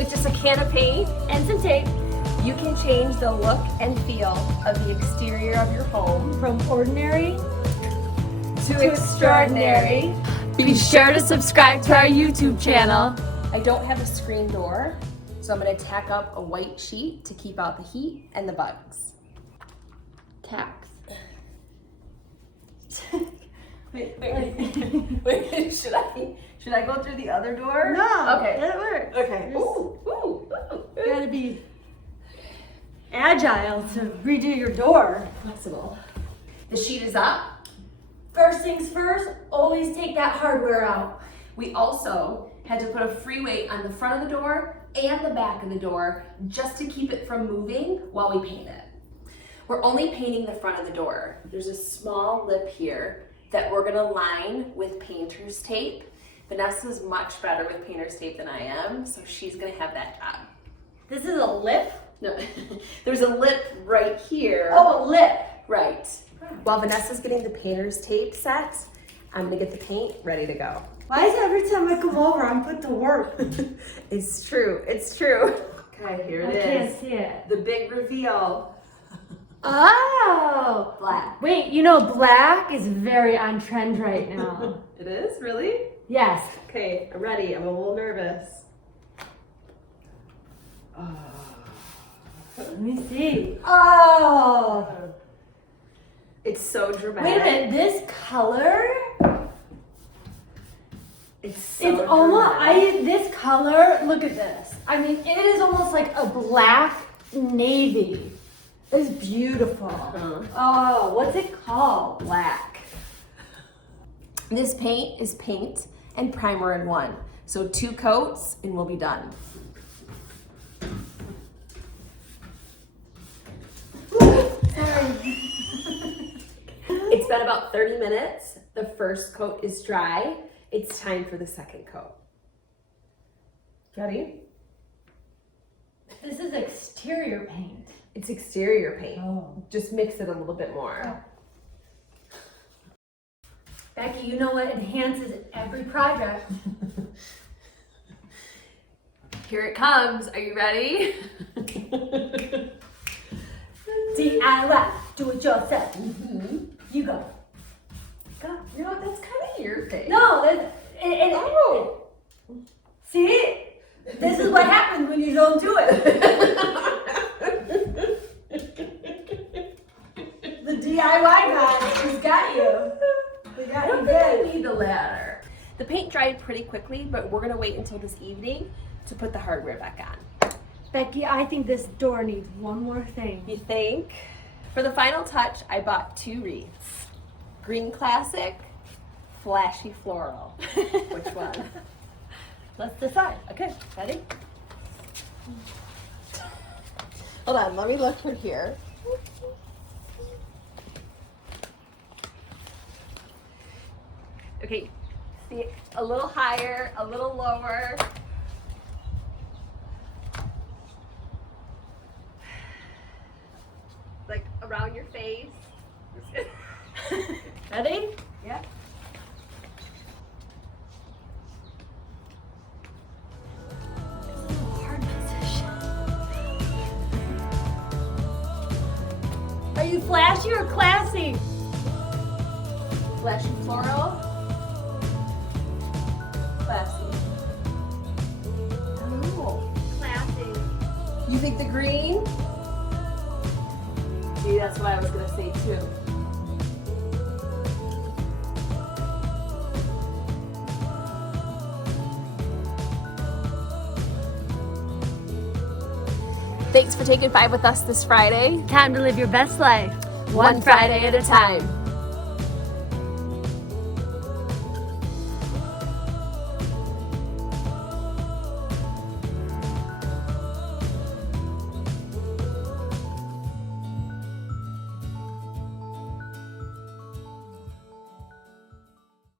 With just a can of paint and some tape, you can change the look and feel of the exterior of your home From ordinary to extraordinary. Be sure to subscribe to our YouTube channel. I don't have a screen door, so I'm going to tack up a white sheet to keep out the heat and the bugs. Tax. Wait, should I go through the other door? No. Okay. That works. Okay. Ooh. Ooh. You gotta be agile to redo your door. Flexible. The sheet is up. First things first, always take that hardware out. We also had to put a free weight on the front of the door and the back of the door just to keep it from moving while we paint it. We're only painting the front of the door. There's a small lip here that we're gonna line with painter's tape. Vanessa's much better with painter's tape than I am, so she's gonna have that job. This is a lip? No, there's a lip right here. Oh, a lip. Right. While Vanessa's getting the painter's tape set, I'm gonna get the paint ready to go. Why is every time I come over, I'm put to work? It's true, it's true. Okay, here it is. I can't see it. The big reveal. Oh! Black. Wait, you know black is very on trend right now. It is? Really? Yes. Okay, I'm ready. I'm a little nervous. Let me see. Oh! It's so dramatic. Wait a minute, this color? It's so It's almost, dramatic. this color, look at this. I mean, it is almost like a black navy. It's beautiful. Oh, what's it called? Black. This paint is paint and primer in one. So 2 coats and we'll be done. It's been about 30 minutes. The first coat is dry. It's time for the second coat. Ready? This is exterior paint. It's exterior paint. Oh. Just mix it a little bit more. Becky, you know what enhances every project? Here it comes. Are you ready? DIY, do it yourself. You go. Go. You know what? That's kind of your thing. No, that's, Oh. see? This is what happens when you don't do it. The DIY guy has got you. We got I you don't think I good. need the ladder. The paint dried pretty quickly, but we're gonna wait until this evening to put the hardware back on. Becky, I think this door needs one more thing. You think? For the final touch, I bought 2 wreaths. Green classic, flashy floral. Which one? Let's decide. Okay, ready? Hold on, let me look for here. Okay, see, a little higher, a little lower. Like around your face. Ready? Yeah. Hard position. Are you flashy or classy? Flashy floral. Classy. Oh. Classy. You think the green? Maybe that's what I was gonna say too. Thanks for taking 5 with us this Friday. Time to live your best life. One Friday at a time.